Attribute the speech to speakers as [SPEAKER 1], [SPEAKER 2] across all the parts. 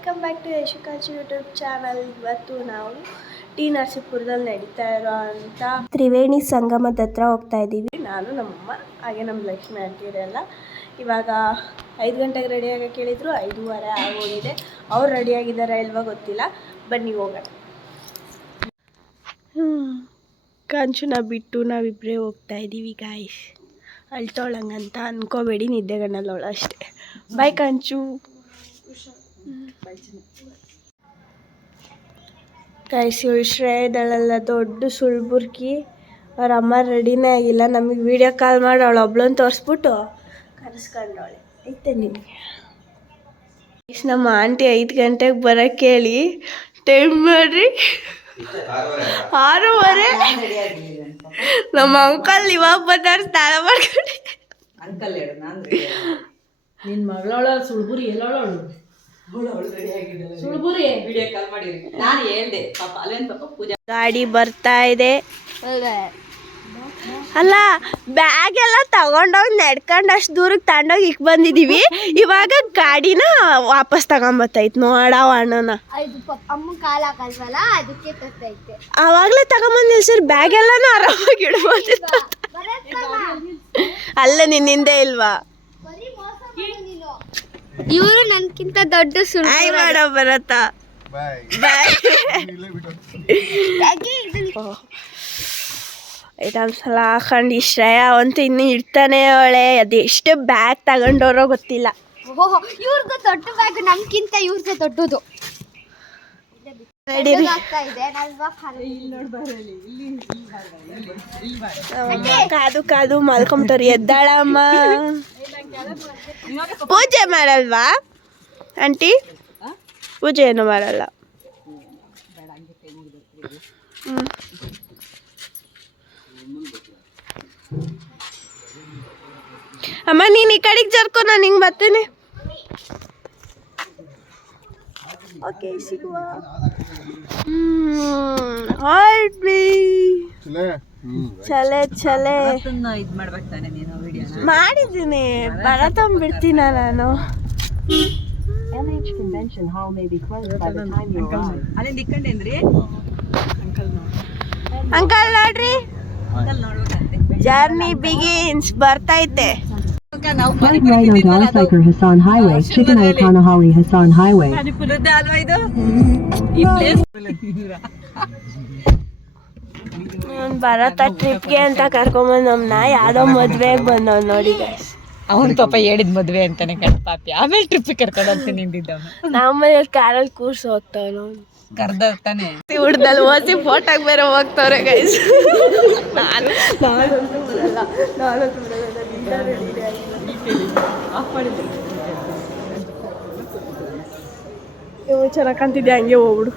[SPEAKER 1] Welcome back to ಯಶುಕಾಚಿ YouTube channel ಇವತ್ತು ನಾವು ಟಿ ನರಸೀಪುರದಲ್ಲಿ ನಡೀತಾ ಇರೋ ಅಂತ ತ್ರಿವೇಣಿ ಸಂಗಮದ ಹತ್ರ ಹೋಗ್ತಾ ಇದ್ದೀವಿ. ನಾನು ನಮ್ಮಮ್ಮ ಹಾಗೆ ನಮ್ಮ ಲಕ್ಷ್ಮಿ ಆಗ್ತಿರಲ್ಲ ಇವಾಗ ಐದು ಗಂಟೆಗೆ ರೆಡಿ ಆಗಕ್ಕೆ ಹೇಳಿದ್ರು ಐದೂವರೆ ಆಗೋಗಿದೆ. ಅವ್ರು ರೆಡಿಯಾಗಿದ್ದಾರಾ ಇಲ್ವಾ ಗೊತ್ತಿಲ್ಲ. ಬನ್ನಿ ಹೋಗೋಣ. ಕಾಂಚನ ಬಿಟ್ಟು ನಾವಿಬ್ಬರೇ ಹೋಗ್ತಾ ಇದ್ದೀವಿ ಗಾಯ್ಸ್ ಅಳ್ತೋಳಂಗಂತ ಅನ್ಕೋಬೇಡಿ ನಿದ್ದೆಗಣ್ಣಲ್ಲವಳು ಅಷ್ಟೇ. ಬಾಯ್ ಕಂಚು. ಗಾಯ್ಸ್ ಇವಳು ಇದ್ದಾಳಲ್ಲ ದೊಡ್ಡ ಸುಳ್ಬುರ್ಕಿ. ಅವ್ರ ಅಮ್ಮ ರೆಡಿನೇ ಆಗಿಲ್ಲ. ನಮಗೆ ವಿಡಿಯೋ ಕಾಲ್ ಮಾಡಿ. ಅವಳು ಒಬ್ಳನ್ನ ತೋರಿಸ್ಬಿಟ್ಟು ಕರೆಸ್ಕೊಂಡವಳೆ ಐತೆ ನಿನಗೆ. ಗೈಸ್, ನಮ್ಮ ಆಂಟಿ ಐದು ಗಂಟೆಗೆ ಬರೋಕ್ಕೆ ಹೇಳಿ ಟೈಮ್ ಮಾಡ್ರಿ. ಆರೂವರೆ. ನಮ್ಮ ಅಂಕಲ್ ಇವಾಗ ಬಂದಾರ ಸ್ನಾನ ಮಾಡ್ಕೊಂಡು.
[SPEAKER 2] ಅಂಕಲ್ ಹೇಳು. ನಾನು ನಿನ್ನ ಮಗಳವಳ ಸುಳ್ಬುರಿ ಎಲ್ಲವಳು
[SPEAKER 1] ಗಾಡಿ ಬರ್ತಾ ಇದೆ. ಅಲ್ಲ ಬ್ಯಾಗ್ ಎಲ್ಲ ತಗೊಂಡೋಗಿ ನಡ್ಕೊಂಡು ಅಷ್ಟು ದೂರಕ್ಕೆ ತಗೊಂಡೋಗಿ ಇಕ್ ಬಂದಿದೀವಿ. ಇವಾಗ ಗಾಡಿನ ವಾಪಸ್ ತಗೊಂಬತ್ತೈತ್. ನೋಡವ ಅಣ್ಣನ. ಅವಾಗ್ಲೇ ತಗೊಂಬಂದ್ ನಿಲ್ಸಿರ್ ಬ್ಯಾಗ್ ಎಲ್ಲಾನು ಆರಾಮಾಗಿ ಇಡ್ಬೋದಿತ್ತು ಅಲ್ಲ ನಿನ್ನಿಂದೆ ಇಲ್ವಾ?
[SPEAKER 3] ಇವರು ನನ್ಕಿಂತ ದೊಡ್ಡ ಸುಳ್ಳು
[SPEAKER 1] ಮಾಡೋ ಬರತ್ತ ಎಲ್ಲ ಹಾಕೊಂಡು ಶ್ರೇಯ ಅಂತೂ ಇನ್ನು ಇಡ್ತಾನೆ ಅವಳೆ. ಅದೆಷ್ಟು ಬ್ಯಾಗ್ ತಗೊಂಡೋರೋ ಗೊತ್ತಿಲ್ಲ.
[SPEAKER 3] ಓಹೋ ಇವ್ರದ್ದು ದೊಡ್ಡ ಬ್ಯಾಗ್ ನಮ್ಗಿಂತ ಇವ್ರದ್ದು ದೊಡ್ಡದು
[SPEAKER 1] ನಡೀರಿ
[SPEAKER 3] ಆಗ್ತಾ ಇದೆ ನಾನ್ ಇವಾಗ
[SPEAKER 1] ಅಮ್ಮ ಕಾದು ಕಾದು ಮಲ್ಕೊಂಬಿಟ್ಟವ್ರಿ ಎದ್ದಾಳಮ್ಮ. ಪೂಜೆ ಮಾಡಲ್ವಾ? ಆಂಟಿ? ಪೂಜೆ ಏನು ಮಾಡಲ್ಲ. ಅಮ್ಮ ನೀನು ಈ ಕಡೆಗೆ ಜರ್ಕೊ ನಾನು ಹಿಂಗೆ ಬರ್ತೀನಿ. ಓಕೆ ಸಿಗುವ. ಹೊರಡ್ವಿ ಚಲೆ? ಚಲೆ
[SPEAKER 2] ಇದು ಮಾಡ್ಬೇಕು ತಾನೆ ನೀನು ವಿಡಿಯೋ
[SPEAKER 1] ಮಾಡಿದ್ದೀನಿ. ಬರತಂಬಿಡ್ತೀನ ನಾನು?
[SPEAKER 2] ಅಲ್ಲಿಂದ ಇಕ್ಕಂಡೇನ್ರಿ ಅಂಕಲ್ ನೋಡಿ.
[SPEAKER 1] ಅಂಕಲ್ ನೋಡ್ರಿ.
[SPEAKER 2] ಅಂಕಲ್ ನೋಡ್ಬೇಕಂತೆ.
[SPEAKER 1] ಜರ್ನಿ ಬಿಗಿನ್ಸ್ ಬರ್ತೈತೆ.
[SPEAKER 2] ನಾವು
[SPEAKER 4] Heading right onto Alsaker Hassan Highway, Kanahali Hassan Highway.
[SPEAKER 1] ನಾನು ಭರತ ಟ್ರಿಪ್ಗೆ ಅಂತ ಕರ್ಕೊಂಬಂದು ನಮ್ಮನ್ನ ಯಾವ್ದೋ ಮದ್ವೆಗೆ ಬಂದವ್ ನೋಡಿ ಗೈಸ್
[SPEAKER 2] ಅವನ್ ಪಾಪ ಹೇಳಿದ್ ಮದ್ವೆ ಅಂತಾನೆ ಕಣ ಪಾಪಿ ಆಮೇಲೆ ಟ್ರಿಪ್ ಕರ್ಕೊಂಡು ಹೋಗ್ತೀನಿ ನಿಂದಿದ್ದವನು
[SPEAKER 1] ನಮ್ಮ ಮನೇಲಿ ಕಾರಲ್ಲಿ ಕೂರ್ಸಿ ಹೋಗ್ತಾವ
[SPEAKER 2] ಕರ್ದಾನೆ ತಾನೆ
[SPEAKER 1] ಹುಡ್ದಲ್ಲಿ ಓಸಿ ಫೋಟೋಗೆ ಬೇರೆ ಹೋಗ್ತಾವ್ರೆ ಗೈಸ್ ನಾನು ನಾನಂತೂ ಇವು ಚೆನ್ನಾಗಿ ಕಾಣ್ತಿದ್ಯಾ? ಹಂಗೆ ಹೋಗ್ಬಿಡು.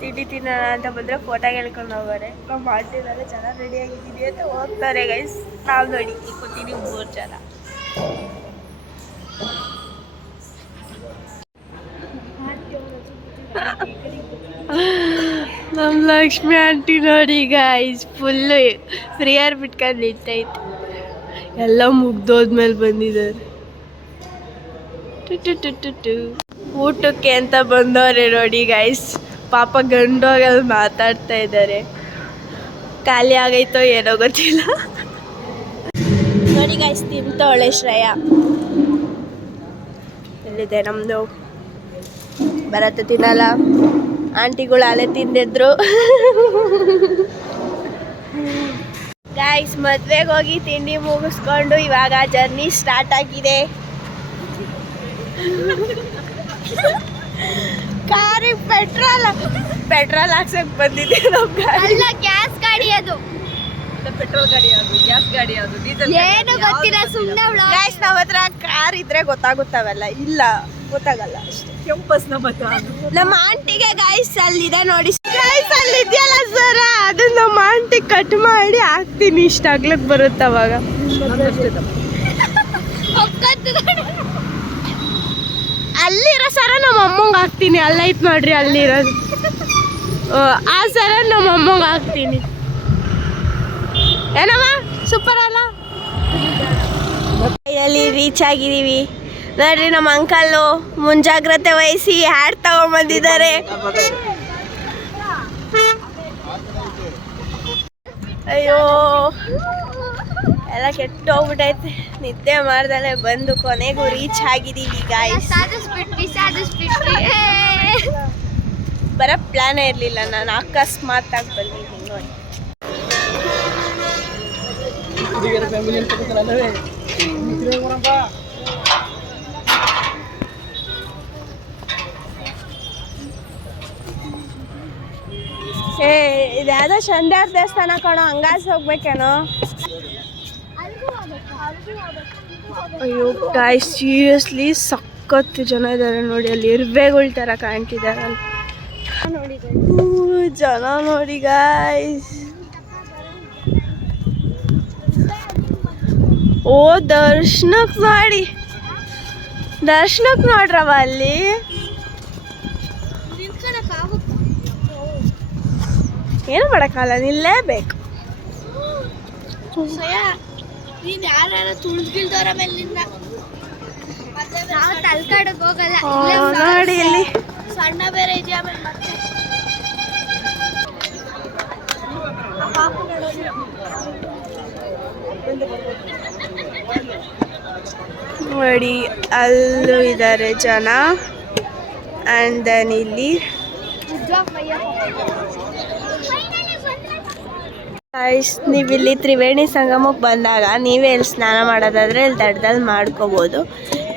[SPEAKER 1] ತಿಂಡಿ ತಿನ್ನೋಣ ಅಂತ ಬಂದರೆ ಫೋಟೋ ಹೇಳ್ಕೊಂಡು ಹೋಗೋರೆ. ನಾವು ಮಾಡ್ತಿದ್ದಾರೆ ಚೆನ್ನಾಗಿ ರೆಡಿ ಆಗಿದ್ದೀವಿ ಅಂತ ಹೋಗ್ತಾರೆ ಗೈಸ್ ನಾವು ನೋಡಿ ಕೂತೀನಿ ಮೂರು ಜನ. ನಮ್ಮ ಲಕ್ಷ್ಮಿ ಆಂಟಿ ನೋಡಿ ಗೈಸ್ ಫುಲ್ಲು ಫ್ರೀಯರ್ ಬಿಟ್ಕೊಂಡು ನಿಂತೈತೆ. ಎಲ್ಲ ಮುಗ್ದೋದ್ಮೇಲೆ ಬಂದಿದ್ದಾರೆ. Two two two two. ಊಟಕ್ಕೆ ಅಂತ ಬಂದವ್ರೆ ನೋಡಿ ಗೈಸ್ ಪಾಪ ಗಂಡೋಗಲ್ಲಿ ಮಾತಾಡ್ತಾ ಇದ್ದಾರೆ. ಖಾಲಿ ಆಗೈತೋ ಏನೋ ಗೊತ್ತಿಲ್ಲ. ನೋಡಿ ಗೈಸ್ ತಿಂತವಳೆ ಶ್ರೇಯ. ಎಲ್ಲಿದೆ ನಮ್ಮದು ಬರತ್ತೆ ತಿನ್ನಲ್ಲ. ಆಂಟಿಗಳು ಅಲೆ ತಿಂದಿದ್ರು. ಗಾಯ್ಸ್ ಮದ್ವೆಗೆ ಹೋಗಿ ತಿಂಡಿ ಮುಗಿಸ್ಕೊಂಡು ಇವಾಗ ಜರ್ನಿ ಸ್ಟಾರ್ಟ್ ಆಗಿದೆ. ಕಾರಿಗೆ ಪೆಟ್ರೋಲ್ ಪೆಟ್ರೋಲ್ ಹಾಕ್ಸಕ್ ಬಂದಿದೆ
[SPEAKER 3] ಅಲ್ಲ ಗ್ಯಾಸ್ ಗಾಡಿ ಅದು.
[SPEAKER 2] ಪೆಟ್ರೋಲ್ ಗಾಡಿ ಯಾವುದು ಗ್ಯಾಸ್ ಗಾಡಿ ಯಾವುದು ಡೀಸೆಲ್
[SPEAKER 3] ಏನು ಗೊತ್ತಿಲ್ಲ ಸುಮ್ಮನೆ
[SPEAKER 1] ಗಾಯ್ಸ್ ನಮ್ಮ ಹತ್ರ ಕಾರ್ ಇದ್ರೆ ಗೊತ್ತಾಗುತ್ತವೆಲ್ಲ. ಇಲ್ಲ ಗೊತ್ತಾಗಲ್ಲ ಅಷ್ಟೇ.
[SPEAKER 2] ಕೆಂಪಸ್ನ ಬತ್ತ
[SPEAKER 1] ನಮ್ಮ ಆಂಟಿಗೆ ಗಾಯ್ಸ್ ಅಲ್ಲಿದೆ ನೋಡಿ. ಗಾಯ್ಸ್ ಅಲ್ಲಿ ಇದೆಯಲ್ಲ ಸರ ಅದು ನಮ್ಮ ಆಂಟಿ ಕಟ್ ಮಾಡಿ ಹಾಕ್ತೀನಿ. ಇಷ್ಟ ಆಗ್ಲಕ್ ಬರುತ್ತೆ ಅವಾಗ. ಅಲ್ಲಿರೋ ಸರ ನಮ್ಮ ಅಮ್ಮಂಗೆ ಹಾಕ್ತೀನಿ. ಅಲ್ಲೈತ್ ಮಾಡ್ರಿ ಅಲ್ಲಿರೋದು. ಆ, ಆ ಸರ ನಮ್ಮ ಅಮ್ಮಂಗೆ ಹಾಕ್ತೀನಿ. ಏನಮ್ಮ? ಸೂಪರ್ ಅಲ್ಲ? ಫೈನಲಿ ರೀಚ್ ಆಗಿದ್ದೀವಿ. ನೋಡ್ರಿ ನಮ್ಮ ಅಂಕಲ್ಲು ಮುಂಜಾಗ್ರತೆ ವಹಿಸಿ ಹ್ಯಾಡ್ ತಗೊಂಬಂದಿದ್ದಾರೆ. ಅಯ್ಯೋ, ಎಲ್ಲ ಕೆಟ್ಟೋಗ್ಬಿಟ್ಟೈತೆ ನಿದ್ದೆ ಮಾಡ್ದಲೆ ಬಂದು ಕೊನೆಗೂ ರೀಚ್ ಆಗಿದ್ದೀವಿ ಗಾಯ್ಸ್ ಬರೋ ಪ್ಲಾನೇ ಇರಲಿಲ್ಲ, ನಾನು ಅಕಸ್ಮಾತ್ ಆಗಿ ಬಂದಿದ್ದೀನಿ ನೋಡಿ. ಏ, ಇದ್ಯಾವುದೋ ಚಂದ್ಯಾರ ದೇವಸ್ಥಾನ ಕಣೋ ಹಂಗಾಸ್ ಹೋಗ್ಬೇಕೇನೋ? ಅಯ್ಯೋ ಗಾಯ್ ಸೀರಿಯಸ್ಲಿ ಸಖತ್ತು ಜನ ಇದ್ದಾರೆ ನೋಡಿ, ಅಲ್ಲಿ ಇರ್ಬೇಗಳ ಥರ ಕಾಣ್ತಿದ್ದಾರೆ ಜನ ನೋಡಿ ಗಾಯ್ಸ್ ಓ ದರ್ಶನಕ್ಕೆ ಮಾಡಿ. ದರ್ಶನಕ್ಕೆ ನೋಡ್ರವ ಅಲ್ಲಿ? ಏನು ಮಾಡೋಕ್ಕಲ್ಲ ನಿಲ್ಲೇಬೇಕು.
[SPEAKER 3] ನೀನ್ ಯಾರು ತುಳಿದ್ಗಿಲ್ದವ್ರ ಮೇಲಿಂದ? ನಾವು ತಲ್ಕಾಡಕ್ ಹೋಗಲ್ಲ ಇಲ್ಲೇ
[SPEAKER 1] ನೋಡಿ ಇಲ್ಲಿ.
[SPEAKER 3] ಸಣ್ಣ ಬೇರೆ ಇದೆಯಾ ಆಮೇಲೆ ಮತ್ತೆ?
[SPEAKER 1] ನೋಡಿ ಅಲ್ಲೂ ಇದ್ದಾರೆ ಜನ. ಆ್ಯಂಡ್ ದೆನ್ ಇಲ್ಲಿ ಗೈಸ್ ನೀವು ಇಲ್ಲಿ ತ್ರಿವೇಣಿ ಸಂಗಮಕ್ಕೆ ಬಂದಾಗ ನೀವೇ ಇಲ್ಲಿ ಸ್ನಾನ ಮಾಡೋದಾದ್ರೆ ಇಲ್ಲಿ ದಡದಲ್ಲಿ ಮಾಡ್ಕೋಬೋದು.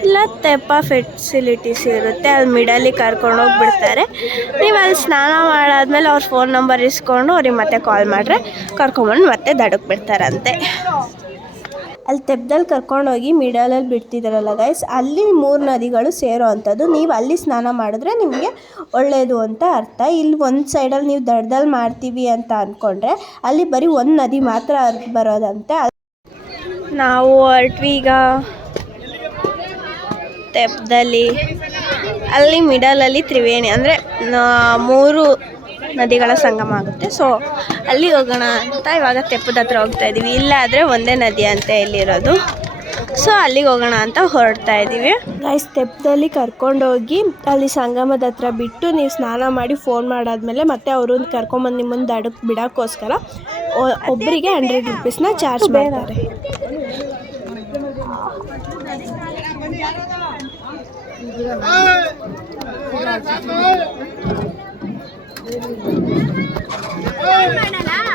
[SPEAKER 1] ಇಲ್ಲ, ತೆಪ್ಪ ಫೆಸಿಲಿಟೀಸ್ ಇರುತ್ತೆ, ಅಲ್ಲಿ ಮಿಡಲ್ಲಿ ಕರ್ಕೊಂಡೋಗಿ ಬಿಡ್ತಾರೆ ನೀವು ಅಲ್ಲಿ ಸ್ನಾನ ಮಾಡಾದ್ಮೇಲೆ ಅವ್ರ ಫೋನ್ ನಂಬರ್ ಇಸ್ಕೊಂಡು ಅವ್ರಿಗೆ ಮತ್ತೆ ಕಾಲ್ ಮಾಡಿದ್ರೆ ಕರ್ಕೊಂಬಂದು ಮತ್ತೆ ದಡಕ್ಕೆ ಬಿಡ್ತಾರಂತೆ. ಅಲ್ಲಿ ತೆಪ್ಪದಲ್ಲಿ ಕರ್ಕೊಂಡೋಗಿ ಮಿಡಲಲ್ಲಿ ಬಿಡ್ತಿದ್ದಾರಲ್ಲ ಗೈಸ್ ಅಲ್ಲಿ ಮೂರು ನದಿಗಳು ಸೇರೋ ಅಂಥದ್ದು. ನೀವು ಅಲ್ಲಿ ಸ್ನಾನ ಮಾಡಿದ್ರೆ ನಿಮಗೆ ಒಳ್ಳೆಯದು ಅಂತ ಅರ್ಥ. ಇಲ್ಲಿ ಒಂದು ಸೈಡಲ್ಲಿ ನೀವು ದಡದಲ್ಲಿ ಮಾಡ್ತೀವಿ ಅಂತ ಅಂದ್ಕೊಂಡ್ರೆ ಅಲ್ಲಿ ಬರೀ ಒಂದು ನದಿ ಮಾತ್ರ ಬರೋದಂತೆ. ನಾವು ಹೊರಟ್ವಿ ಈಗ. ತೆಪ್ಪದಲ್ಲಿ ಅಲ್ಲಿ ಮಿಡಲಲ್ಲಿ ತ್ರಿವೇಣಿ ಅಂದರೆ ಮೂರು ನದಿಗಳ ಸಂಗಮ ಆಗುತ್ತೆ. ಸೊ ಅಲ್ಲಿ ಹೋಗೋಣ ಅಂತ ಇವಾಗ ತೆಪ್ಪದ ಹತ್ರ ಹೋಗ್ತಾ ಇದ್ದೀವಿ ಇಲ್ಲ ಆದರೆ ಒಂದೇ ನದಿ ಅಂತ ಇಲ್ಲಿರೋದು ಸೊ ಅಲ್ಲಿಗೆ ಹೋಗೋಣ ಅಂತ ಹೊರಡ್ತಾ ಇದ್ದೀವಿ ಗೈಸ್ ತೆಪ್ಪದಲ್ಲಿ ಕರ್ಕೊಂಡೋಗಿ ಅಲ್ಲಿ ಸಂಗಮದ ಹತ್ರ ಬಿಟ್ಟು ನೀವು ಸ್ನಾನ ಮಾಡಿ ಫೋನ್ ಮಾಡಾದ್ಮೇಲೆ ಮತ್ತೆ ಅವರು ಕರ್ಕೊಂಬಂದು ನಿಮ್ಮನ್ನು ದಡಕ್ಕೆ ಬಿಡೋಕ್ಕೋಸ್ಕರ ಒಬ್ಬರಿಗೆ ಹಂಡ್ರೆಡ್ ರುಪೀಸ್ನ ಚಾರ್ಜ್ ಮಾಡ್ತಾರೆ.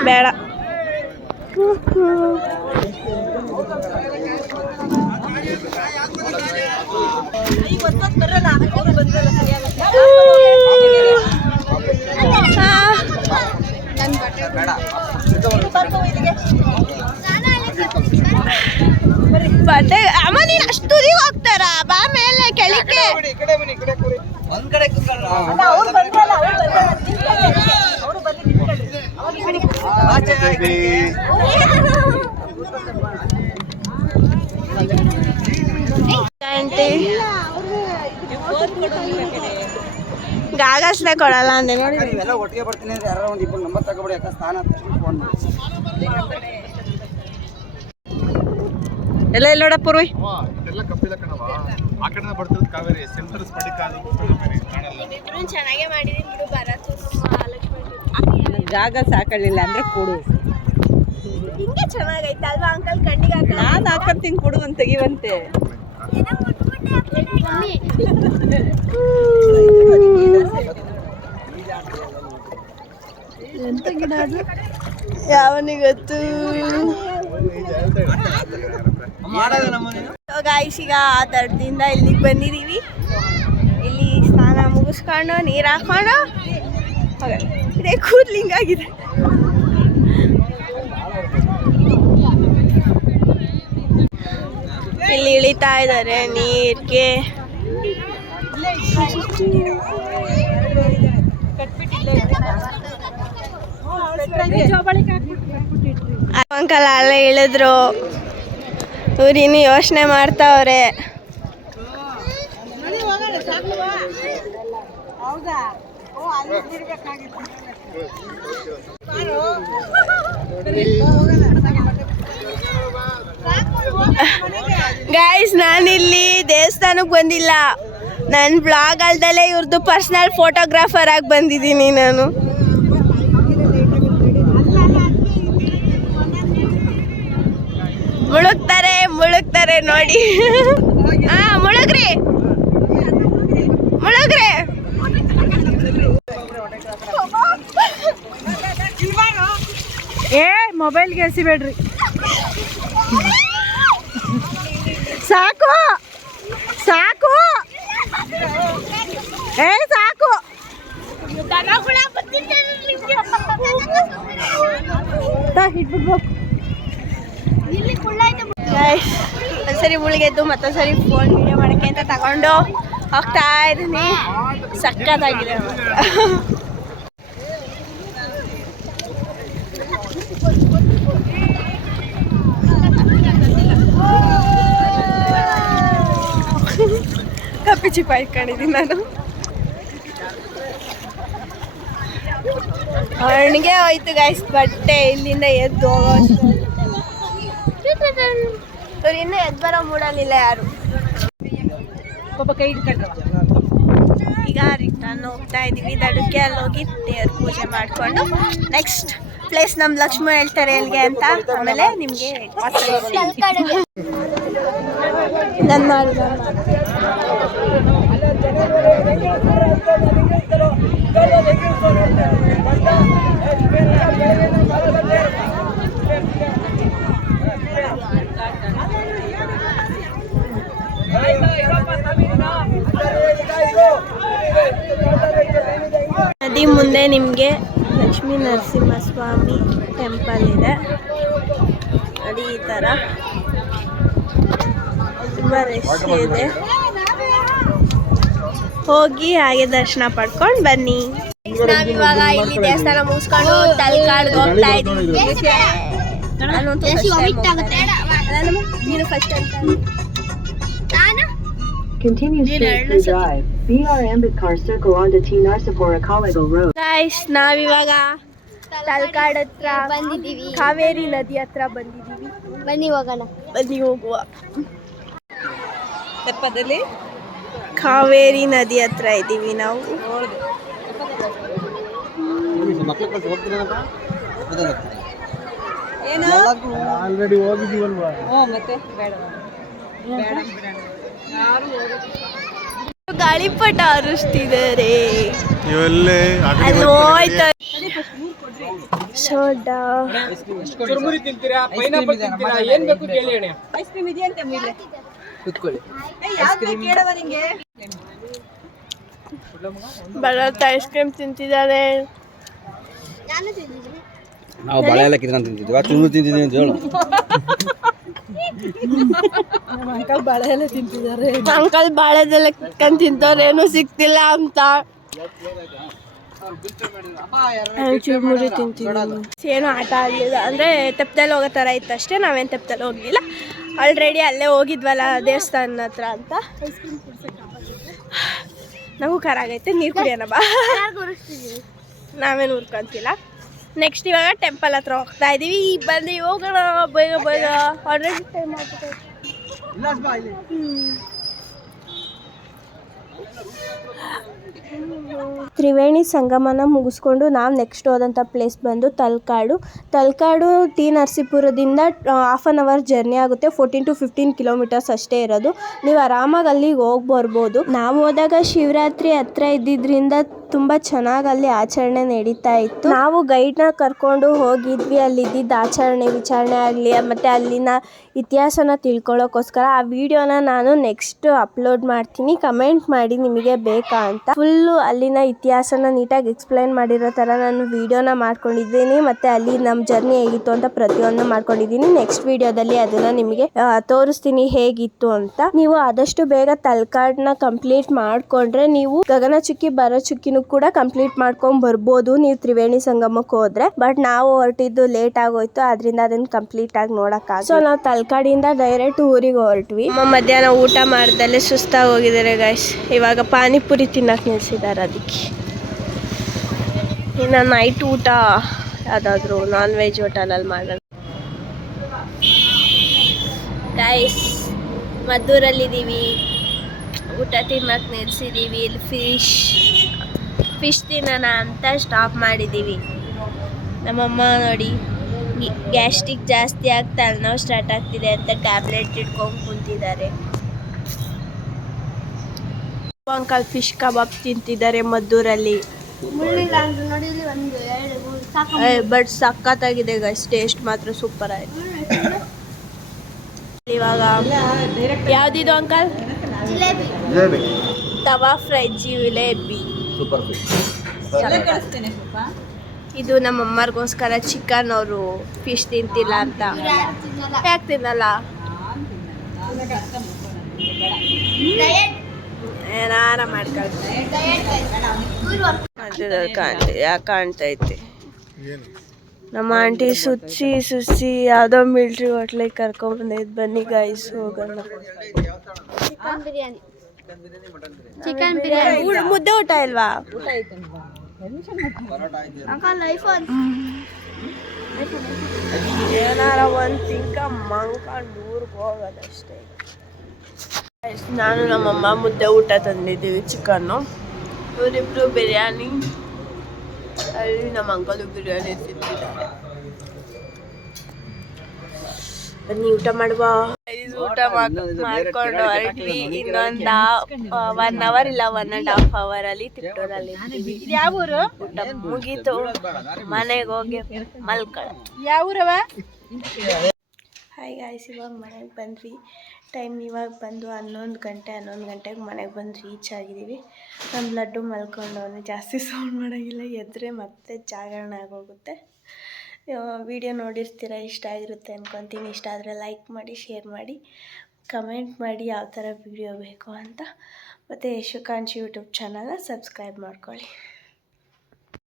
[SPEAKER 1] ಬೇಡ. ಬಟ್ಟೆ ಅಮ್ಮ ನೀನು ಅಷ್ಟು ತುದಿಗೆ ಹೋಗ್ತಾರ ಬಾ ಮೇಲೆ ಕೆಳಕ್ಕೆ ಆಂಟಿ. ಗಾಗಸ್ನ ಕೊಡಲ್ಲ ಅಂದೆ ನೋಡಿ.
[SPEAKER 5] ಎಲ್ಲ ಒಟ್ಟಿಗೆ ಬರ್ತೀನಿ ಅಂದ್ರೆ ಯಾರೋ ಒಂದು ಇಬ್ಬರು ನಂಬರ್ ತಗೊಬಿಡಿ ಯಾಕೆ ಸ್ಥಾನ ಫೋನ್
[SPEAKER 2] ಎಲ್ಲ ಇಲ್ಲಿ ನೋಡಪ್ಪ ಪೂರ್ವಿ
[SPEAKER 6] ಇದೆಲ್ಲ ಕಪ್ಪಿಲ್ಲ ಕಣವ ಆ ಕಡೆ ಬರ್ತಿರೋದು ಕಾವೇರಿ ಸೆಂಟರ್ ಸ್ಫಟಿಕ ಅದು ಕಾವೇರಿ ಕಾಣಲ್ಲ.
[SPEAKER 1] ಚೆನ್ನಾಗಿ ಮಾಡಿದೀನಿ ಬಿಡು ಬರತ್ತು.
[SPEAKER 2] ಜಾಗ ಸಾಕಳಿಲ್ಲ ಅಂದ್ರೆ ಕೊಡು.
[SPEAKER 1] ಹಿಂಗೆ ಚೆನ್ನಾಗೈತೆ ಅಲ್ವಾ ಅಂಕಲ್ ಕಣ್ಣಿಗೆ ಹಾಕ
[SPEAKER 2] ನಾನು ಹಾಕಂತೀನಿ ಕೊಡು ಅಂತ ತೆಗಿವಂತೆ.
[SPEAKER 1] ಯಾವನಿಗೊತ್ತು? ಗಾಯ್ಸ್ ಈಗ ಆ ತರದಿಂದ ಇಲ್ಲಿಗೆ ಬಂದಿದ್ದೀವಿ ಇಲ್ಲಿ ಸ್ನಾನ ಮುಗಿಸ್ಕೊಂಡು ನೀರು ಹಾಕೊಂಡು ಆಗಿದೆ. ಕೂದ್ಲಿಂಗಾಗಿದೆ ಇಲ್ಲಿ ಇಳಿತಾ ಇದ್ದಾರೆ ನೀರಿಗೆ. ಅಂಕಲ್ ಅಲ್ಲೇ ಇಳಿದ್ರು. ಇವ್ರು ಯೋಚನೆ ಮಾಡ್ತಾವ್ರೆ. ಗೈಸ್ ನಾನಿಲ್ಲಿ ದೇವಸ್ಥಾನಕ್ಕೆ ಬಂದಿಲ್ಲ. ನನ್ನ ಬ್ಲಾಗ್ ಅಲ್ದಲ್ಲೇ ಇವ್ರದ್ದು ಪರ್ಸ್ನಲ್ ಫೋಟೋಗ್ರಾಫರ್ ಆಗಿ ಬಂದಿದ್ದೀನಿ ನಾನು. ಮುಳುಗ್ತಾರೆ ಮುಳುಗ್ತಾರೆ ನೋಡಿ. ಹಾ ಮುಳುಗ್ರಿ. ಮುಳುಗ್ರಿ.
[SPEAKER 2] ಏ ಮೊಬೈಲ್ಗೆ ಎಸಿಬೇಡ್ರಿ. ಸಾಕು. ಸಾಕು. ಏ, ಸಾಕು.
[SPEAKER 1] ಒಂದ್ಸರಿ ಮುಳುಗೆದ್ದು, ಮತ್ತೊಂದ್ಸರಿ ಫೋನ್ ವಿಡಿಯೋ ಮಾಡಕ್ಕೆ ಅಂತ ತಗೊಂಡು ಹೋಗ್ತಾ ಇದ್ದೀನಿ. ಸಕ್ಕತ್ತಾಗಿದೆ ಚಿಪ್ಪ ಇಟ್ಕೊಂಡಿದ್ದೀನಿ ನಾನು ಅವನಿಗೆ ಹೋಯ್ತು ಗಾಯ್ಸ್ ಬಟ್ಟೆ ಇಲ್ಲಿಂದ ಎದ್ದು ಹೋಗೋ ಇನ್ನೂ ಎದ್ದು ಬರೋ ಮೂಡಲಿಲ್ಲ ಯಾರು
[SPEAKER 2] ಪಾಪ ಕೈ.
[SPEAKER 1] ಈಗ ರಿಟರ್ನ್ ಹೋಗ್ತಾ ಇದ್ದೀವಿ ದಡಕ್ಕೆ ಅಲ್ಲಿ ಹೋಗಿ ದೇವ್ರ ಪೂಜೆ ಮಾಡಿಕೊಂಡು ನೆಕ್ಸ್ಟ್ ಪ್ಲೇಸ್ ನಮ್ಮ ಲಕ್ಷ್ಮಣ ಹೇಳ್ತಾರೆ ಎಲ್ಲಿಗೆ ಅಂತ ಆಮೇಲೆ ನಿಮಗೆ ಮಾಡಿದ ನನ್ ಮಾಡು. ನದಿ ಮುಂದೆ ನಿಮಗೆ ಲಕ್ಷ್ಮೀ ನರಸಿಂಹಸ್ವಾಮಿ ಟೆಂಪಲ್ ಇದೆ. ನೋಡಿ ಈ ಥರ ತುಂಬ ರಶ್ ಇದೆ. ಹೋಗಿ ಹಾಗೆ ದರ್ಶನ ಪಡ್ಕೊಂಡು ಬನ್ನಿ. ನಾವಿವಾಗ ಇಲ್ಲಿ ದೇವಸ್ಥಾನ ಮುಗಿಸ್ಕೊಂಡು ತಲ್ಕಾಡ್ಗೆ ಹೋಗ್ತಾ ಇದ್ದೀವಿ. ನಾನಂತೂ first time ಹೋಗ್ತಾ ಇದ್ದೀನಿ. ಅಲ್ಲಮ್ಮ? ನೀನು ಫಸ್ಟ್ ಅಂತ
[SPEAKER 4] Continue straight through drive. BR Ambedkar Circle onto T Narsapura Kalagal Road.
[SPEAKER 1] Guys ನಾವಿವಾಗ ತಲ್ಕಾಡ್ ಹತ್ರ
[SPEAKER 3] ಬಂದಿದ್ದೀವಿ.
[SPEAKER 1] ಕಾವೇರಿ ನದಿ ಹತ್ರ ಬಂದಿದ್ದೀವಿ.
[SPEAKER 3] ಬನ್ನಿ ಹೋಗೋಣ.
[SPEAKER 1] ಬನ್ನಿ ಹೋಗುವ.
[SPEAKER 2] ತೆಪ್ಪದಲ್ಲಿ?
[SPEAKER 1] ಕಾವೇರಿ ನದಿ ಹತ್ರ ಇದ್ದೀವಿ ನಾವು.
[SPEAKER 6] ಆಲ್ರೆಡಿ ಹೋಗಿದ್ದೀವಲ್ವಾ?
[SPEAKER 1] ಗಾಳಿಪಟ ಹಾರಿಸ್ತಿದ್ದಾರೆ ಸೋಡಾ.
[SPEAKER 5] ಚುರುಮುರಿ ತಿಂತೀರಾ? ಪೈನಾಪಲ್ ತಿಂತೀರಾ? ಏನ್ ಬೇಕು ಕೇಳಿ ಅಣ್ಣ.
[SPEAKER 2] ಐಸ್ ಕ್ರೀಮ್ ಇದೆಯಂತೆ ಮೇಲೆ
[SPEAKER 5] ಕೂತ್ಕೊಳ್ಳಿ.
[SPEAKER 1] ಭರತ್ ಐಸ್ ಕ್ರೀಮ್ ತಿಂತಿದ್ದಾರೆ
[SPEAKER 5] ನಾವು ಬಳೆ ಎಲ್ಲ ಕಿತ್ಕೊಂಡು ತಿಂತಿದ್ವಿ. ಚುರು ತಿಂತಿದ್ವಿ ಅಂತ ಹೇಳು.
[SPEAKER 2] ಅಂಕಲ್ ಬಾಳೆ ಎಲ್ಲ ತಿಂತಿದ್ದಾರೆ.
[SPEAKER 1] ಅಂಕಲ್ ಬಾಳೆದೆಲ್ಲ ಕಿತ್ಕೊಂಡ್ ತಿಂತವ್ರೇನು ಸಿಗ್ತಿಲ್ಲ ಅಂತ. ತಿಂತಿದ್ದೀನಿ ಏನು ಆಟ ಆಗಲಿಲ್ಲ ಅಂದರೆ ತೆಪ್ಪದಲ್ಲಿ ಹೋಗೋ ಥರ ಇತ್ತು ಅಷ್ಟೇ ನಾವೇನು ತೆಪ್ಪದಲ್ಲಿ ಹೋಗಲಿಲ್ಲ. ಆಲ್ರೆಡಿ ಅಲ್ಲೇ ಹೋಗಿದ್ವಲ್ಲ ದೇವಸ್ಥಾನ ಹತ್ರ ಅಂತ. ನಮಗೂ ಖಾರ ಆಗೈತೆ ನೀರು ಕುಡಿಯೋಣ ಬಾ. ನಾವೇನು ಉರ್ಕೊಂತಿಲ್ಲ. ನೆಕ್ಸ್ಟ್ ಇವಾಗ ಟೆಂಪಲ್ ಹತ್ರ ಹೋಗ್ತಾ ಇದೀವಿ. ಈಗ ಬಂದು ಹೋಗೋಣ ಬೇಗ ಬೇಗ. ಆಲ್ರೆಡಿ ಟೈಮ್ ಆಗ್ತದೆ ತ್ರಿವೇಣಿ ಸಂಗಮನ ಮುಗಿಸ್ಕೊಂಡು ನಾವು ನೆಕ್ಸ್ಟ್ ಹೋದಂಥ ಪ್ಲೇಸ್ ಬಂದು ತಲಕಾಡು. ತಲಕಾಡು ಟಿ ನರಸೀಪುರದಿಂದ ಹಾಫ್ ಆನ್ ಅವರ್ ಜರ್ನಿ ಆಗುತ್ತೆ. ಫೋರ್ಟೀನ್ ಟು ಫಿಫ್ಟೀನ್ ಕಿಲೋಮೀಟರ್ಸ್ ಅಷ್ಟೇ ಇರೋದು. ನೀವು ಆರಾಮಾಗಿ ಅಲ್ಲಿಗೆ ಹೋಗಿ ಬರ್ಬೋದು. ನಾವು ಹೋದಾಗ ಶಿವರಾತ್ರಿ ಹತ್ರ ಇದ್ದಿದ್ರಿಂದ ತುಂಬ ಚೆನ್ನಾಗಿ ಅಲ್ಲಿ ಆಚರಣೆ ನಡೀತಾ ಇತ್ತು. ನಾವು ಗೈಡ್ನ ಕರ್ಕೊಂಡು ಹೋಗಿದ್ವಿ. ಅಲ್ಲಿ ಇದ್ದಿದ್ದ ಆಚರಣೆ ವಿಚಾರಣೆ ಆಗಲಿ, ಮತ್ತು ಅಲ್ಲಿನ ಇತಿಹಾಸನ ತಿಳ್ಕೊಳ್ಳೋಕ್ಕೋಸ್ಕರ ಆ ವಿಡಿಯೋನ ನಾನು ನೆಕ್ಸ್ಟ್ ಅಪ್ಲೋಡ್ ಮಾಡ್ತೀನಿ. ಕಮೆಂಟ್ ಮಾಡಿ ನಿಮಗೆ ಬೇಕಾ ಅಂತ. ಫುಲ್ಲು ಅಲ್ಲಿನ ಇತಿಹಾಸನ ನೀಟಾಗಿ ಎಕ್ಸ್ಪ್ಲೈನ್ ಮಾಡಿರೋ ಥರ ನಾನು ವೀಡಿಯೋನ ಮಾಡ್ಕೊಂಡಿದ್ದೀನಿ. ಮತ್ತು ಅಲ್ಲಿ ನಮ್ಮ ಜರ್ನಿ ಹೇಗಿತ್ತು ಅಂತ ಪ್ರತಿಯೊಂದು ಮಾಡ್ಕೊಂಡಿದ್ದೀನಿ. ನೆಕ್ಸ್ಟ್ ವಿಡಿಯೋದಲ್ಲಿ ಅದನ್ನು ನಿಮಗೆ ತೋರಿಸ್ತೀನಿ ಹೇಗಿತ್ತು ಅಂತ. ನೀವು ಆದಷ್ಟು ಬೇಗ ತಲ್ಕಾಡ್ನ ಕಂಪ್ಲೀಟ್ ಮಾಡಿಕೊಂಡ್ರೆ ನೀವು ಗಗನಚುಕ್ಕಿ ಬರ ಚುಕ್ಕಿನೂ ಕೂಡ ಕಂಪ್ಲೀಟ್ ಮಾಡ್ಕೊಂಡು ಬರ್ಬೋದು. ನೀವು ತ್ರಿವೇಣಿ ಸಂಗಮಕ್ಕೆ ಹೋದ್ರೆ. ಬಟ್ ನಾವು ಹೊರಟಿದ್ದು ಲೇಟ್ ಆಗೋಯ್ತು. ಅದರಿಂದ ಅದನ್ನ ಕಂಪ್ಲೀಟ್ ಆಗಿ ನೋಡೋಕ್ಕಾಗ ಸೊ ನಾವು ತಲ್ಕಾಡಿಂದ ಡೈರೆಕ್ಟ್ ಊರಿಗೆ ಹೊರಟ್ವಿ. ಮಧ್ಯಾಹ್ನ ಊಟ ಮಾಡ್ದಲ್ಲೇ ಸುಸ್ತಾಗಿ ಹೋಗಿದ್ದಾರೆ ಗೈಸ್ ಇವಾಗ ಪಾನಿಪುರಿ ತಿನ್ನಕ್ ನಿಲ್ಸಿದ್ದಾರೆ ಅದಕ್ಕೆ. ಇನ್ನು ನೈಟ್ ಊಟ ಯಾವುದಾದ್ರೂ ನಾನ್ ವೆಜ್ ಹೋಟೆಲಲ್ಲಿ ಮಾಡೋಣ. ಗಾಯ್ಸ್ ಮದ್ದೂರಲ್ಲಿದ್ದೀವಿ. ಊಟ ತಿನ್ನಕ್ಕೆ ನಿಲ್ಲಿಸಿದ್ದೀವಿ ಇಲ್ಲಿ ಫಿಶ್ ಫಿಶ್ ತಿನ್ನೋಣ ಅಂತ ಸ್ಟಾಪ್ ಮಾಡಿದ್ದೀವಿ. ನಮ್ಮಮ್ಮ ನೋಡಿ ಗ್ಯಾಸ್ಟ್ರಿಕ್ ಜಾಸ್ತಿ ಆಗ್ತಾ ತಲೆನೋವು ಸ್ಟಾರ್ಟ್ ಆಗ್ತಿದೆ ಅಂತ ಟ್ಯಾಬ್ಲೆಟ್ ಇಟ್ಕೊಂಡು ಕುಂತಿದ್ದಾರೆ. ಅಂಕಲ್ ಫಿಶ್ ಕಬಾಬ್ ತಿಂತಿದ್ದಾರೆ ಮದ್ದೂರಲ್ಲಿ.
[SPEAKER 3] ಮುಳ್ಳಿಲ್ಲ ಅಂದ್ರೆ ನೋಡಿ ಇಲ್ಲಿ ಒಂದು ಎರಡು ಮೂರು ಸಾಕು.
[SPEAKER 1] ಬಟ್ ಸಖತ್ತಾಗಿದೆ ಗೈಸ್ ಟೇಸ್ಟ್ ಮಾತ್ರ ಸೂಪರ್ ಆಯ್ತು. ಇವಾಗ ಯಾವ್ದಿದು uncle?
[SPEAKER 3] Jalebi.
[SPEAKER 5] Jalebi.
[SPEAKER 1] Tawa fry jalebi.
[SPEAKER 5] Super
[SPEAKER 1] ಇದು ನಮ್ಮ ಅಮ್ಮರಿಗೋಸ್ಕರ ಚಿಕನ್ ಅವರು ಫಿಶ್ ತಿಂತಿಲ್ಲ ಅಂತ. ಯಾಕೆ ತಿನ್ನಲ್ಲ? ಏನಾರ ಮಾಡ್ಕೊಳ್ತಾರೆ
[SPEAKER 3] ಕಾಣ್ತಿ
[SPEAKER 1] ಯಾಕೆ ಕಾಣ್ತೈತಿ. ನಮ್ಮ ಆಂಟಿ ಸುಚ್ಚಿ ಸುಚ್ಚಿ ಯಾವುದೋ ಮಿಲ್ಟ್ರಿ ಹೋಟ್ಲಿಗೆ ಕರ್ಕೊಂಡ್ಬಂದೈತೆ ಬನ್ನಿ ಗಾಯ್ಸ್ ಹೋಗೋಣ.
[SPEAKER 3] ಚಿಕನ್ ಬಿರಿಯಾನಿ.
[SPEAKER 1] ಮುದ್ದೆ ಊಟ ಇಲ್ವಾ? ಏನಾರ ಒಂದ್ ತಿಂಕ ಮಂಕ ಊರಿಗೆ ಹೋಗೋದಷ್ಟೇ. ನಾನು ನಮ್ಮಮ್ಮ ಮುದ್ದೆ ಊಟ ತಂದಿದ್ದೀವಿ ಚಿಕನ್ನು ಇವರಿಬ್ರು ಬಿರಿಯಾನಿ ಅಲ್ಲಿ ನಮ್ಮ ಅಂಕಲು ಬಿರಿಯಾನಿ ತಿಂತಿದ್ದಾರೆ ಬನ್ನಿ ಊಟ ಮಾಡುವ. ಊಟ ಮಾಡ್- ಮಾಡ್ಕೊಂಡು ಹೊರಟ್ವಿ. ಇನ್ನೊಂದು ಒನ್ ಅವರ್ ಇಲ್ಲ ಒನ್ ಅಂಡ್ ಹಾಫ್ ಅವರ್ ಅಲ್ಲಿ ತಿಟ್ಟೂರಲ್ಲಿ ಯಾವ ಊರು? ಊಟ ಮುಗೀತು. ಮನೆಗೆ ಹೋಗಿ ಮಲ್ಕೊಳ್ಳ ಯಾವ ಊರವ? ಹಾಯ್ ಗಾಯ್ಸ್ ಇವಾಗ ಮನೆಗೆ ಬಂದ್ವಿ. ಟೈಮ್ ಇವಾಗ ಬಂದು ಹನ್ನೊಂದು ಗಂಟೆ, ಹನ್ನೊಂದು ಗಂಟೆಗೆ ಮನೆಗೆ ಬಂದು ರೀಚ್ ಆಗಿದ್ದೀವಿ ನಮ್ಮ ಲಡ್ಡು ಮಲ್ಕೊಂಡವನು ಜಾಸ್ತಿ ಸೌಂಡ್ ಮಾಡೋಂಗಿಲ್ಲ, ಎದ್ರೆ ಮತ್ತೆ ಜಾಗರಣ ಆಗೋಗುತ್ತೆ. ವಿಡಿಯೋ ನೋಡಿರ್ತೀರ, ಇಷ್ಟ ಆಗಿರುತ್ತೆ ಅಂದ್ಕೊತೀನಿ ಇಷ್ಟ ಆದರೆ ಲೈಕ್ ಮಾಡಿ ಶೇರ್ ಮಾಡಿ ಕಮೆಂಟ್ ಮಾಡಿ ಯಾವ ಥರ ವಿಡಿಯೋ ಬೇಕು ಅಂತ. ಮತ್ತು ಯಶುಕಾಂತ್ ಯೂಟ್ಯೂಬ್ ಚಾನಲ್ನ ಸಬ್ಸ್ಕ್ರೈಬ್ ಮಾಡ್ಕೊಳ್ಳಿ.